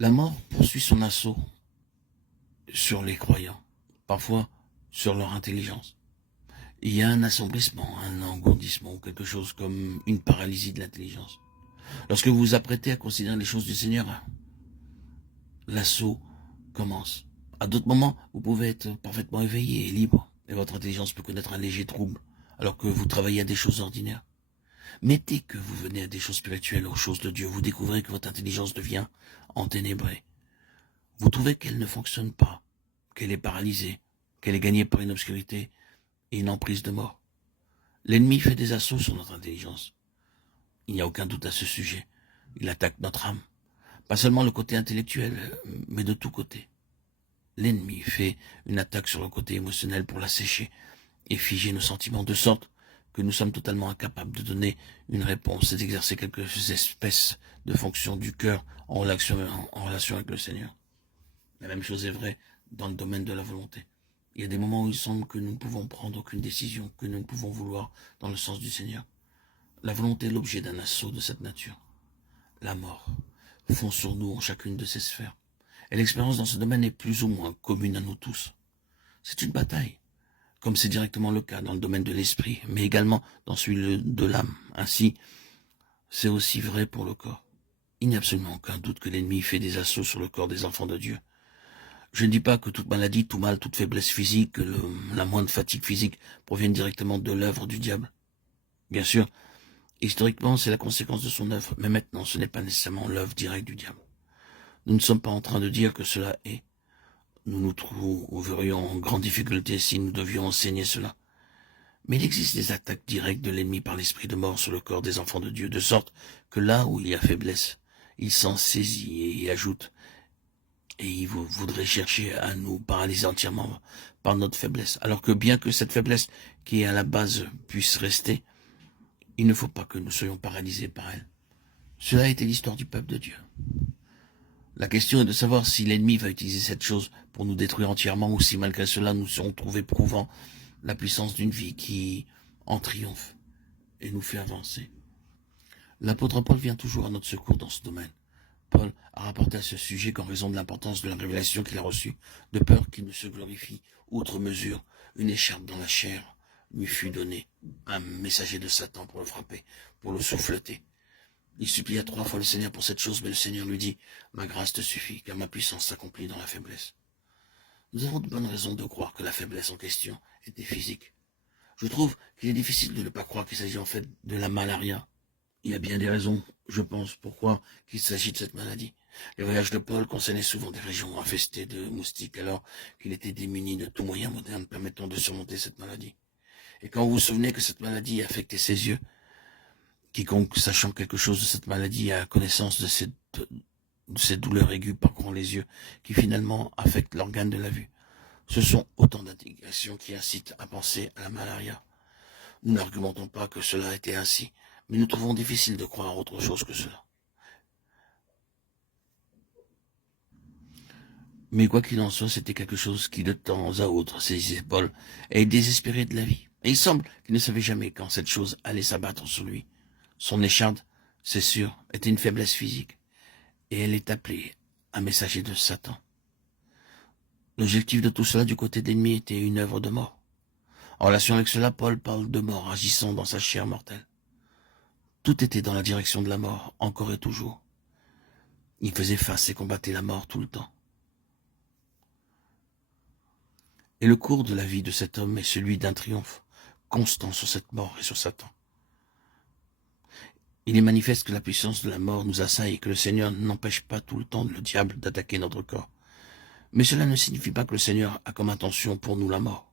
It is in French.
La mort poursuit son assaut sur les croyants, parfois sur leur intelligence. Il y a un assombrissement, un engourdissement ou quelque chose comme une paralysie de l'intelligence. Lorsque vous vous apprêtez à considérer les choses du Seigneur, l'assaut commence. À d'autres moments, vous pouvez être parfaitement éveillé et libre, et votre intelligence peut connaître un léger trouble, alors que vous travaillez à des choses ordinaires. Mais dès que vous venez à des choses spirituelles, aux choses de Dieu, vous découvrez que votre intelligence devient enténébrée. Vous trouvez qu'elle ne fonctionne pas, qu'elle est paralysée, qu'elle est gagnée par une obscurité et une emprise de mort. L'ennemi fait des assauts sur notre intelligence. Il n'y a aucun doute à ce sujet. Il attaque notre âme. Pas seulement le côté intellectuel, mais de tous côtés. L'ennemi fait une attaque sur le côté émotionnel pour l'assécher et figer nos sentiments, de sorte que nous sommes totalement incapables de donner une réponse et d'exercer quelques espèces de fonctions du cœur en relation avec le Seigneur. La même chose est vraie dans le domaine de la volonté. Il y a des moments où il semble que nous ne pouvons prendre aucune décision, que nous ne pouvons vouloir dans le sens du Seigneur. La volonté est l'objet d'un assaut de cette nature. La mort fond sur nous en chacune de ces sphères. Et l'expérience dans ce domaine est plus ou moins commune à nous tous. C'est une bataille, comme c'est directement le cas dans le domaine de l'esprit, mais également dans celui de l'âme. Ainsi, c'est aussi vrai pour le corps. Il n'y a absolument aucun doute que l'ennemi fait des assauts sur le corps des enfants de Dieu. Je ne dis pas que toute maladie, tout mal, toute faiblesse physique, la moindre fatigue physique proviennent directement de l'œuvre du diable. Bien sûr, historiquement, c'est la conséquence de son œuvre, mais maintenant, ce n'est pas nécessairement l'œuvre directe du diable. Nous ne sommes pas en train de dire que cela est. Nous nous trouverions en grande difficulté si nous devions enseigner cela. Mais il existe des attaques directes de l'ennemi par l'esprit de mort sur le corps des enfants de Dieu, de sorte que là où il y a faiblesse, il s'en saisit et y ajoute. Et il voudrait chercher à nous paralyser entièrement par notre faiblesse. Alors que bien que cette faiblesse qui est à la base puisse rester, il ne faut pas que nous soyons paralysés par elle. Cela a été l'histoire du peuple de Dieu. La question est de savoir si l'ennemi va utiliser cette chose pour nous détruire entièrement ou si malgré cela nous serons trouvés prouvant la puissance d'une vie qui en triomphe et nous fait avancer. L'apôtre Paul vient toujours à notre secours dans ce domaine. Paul a rapporté à ce sujet qu'en raison de l'importance de la révélation qu'il a reçue, de peur qu'il ne se glorifie outre mesure, une écharpe dans la chair lui fut donnée, un messager de Satan pour le frapper, pour le souffleter. Il supplia 3 fois le Seigneur pour cette chose, mais le Seigneur lui dit « Ma grâce te suffit, car ma puissance s'accomplit dans la faiblesse. » Nous avons de bonnes raisons de croire que la faiblesse en question était physique. Je trouve qu'il est difficile de ne pas croire qu'il s'agit en fait de la malaria. Il y a bien des raisons, je pense, pourquoi il s'agit de cette maladie. Les voyages de Paul concernaient souvent des régions infestées de moustiques, alors qu'il était démuni de tout moyen moderne permettant de surmonter cette maladie. Et quand vous vous souvenez que cette maladie a affecté ses yeux, quiconque sachant quelque chose de cette maladie a connaissance de cette douleur aiguë parcourant les yeux, qui finalement affecte l'organe de la vue. Ce sont autant d'indications qui incitent à penser à la malaria. Nous n'argumentons pas que cela a été ainsi, mais nous trouvons difficile de croire autre chose que cela. Mais quoi qu'il en soit, c'était quelque chose qui de temps à autre saisissait Paul et désespérait de la vie. Et il semble qu'il ne savait jamais quand cette chose allait s'abattre sur lui. Son écharde, c'est sûr, était une faiblesse physique, et elle est appelée un messager de Satan. L'objectif de tout cela du côté de l'ennemi était une œuvre de mort. En relation avec cela, Paul parle de mort agissant dans sa chair mortelle. Tout était dans la direction de la mort, encore et toujours. Il faisait face et combattait la mort tout le temps. Et le cours de la vie de cet homme est celui d'un triomphe constant sur cette mort et sur Satan. Il est manifeste que la puissance de la mort nous assaille et que le Seigneur n'empêche pas tout le temps le diable d'attaquer notre corps. Mais cela ne signifie pas que le Seigneur a comme intention pour nous la mort.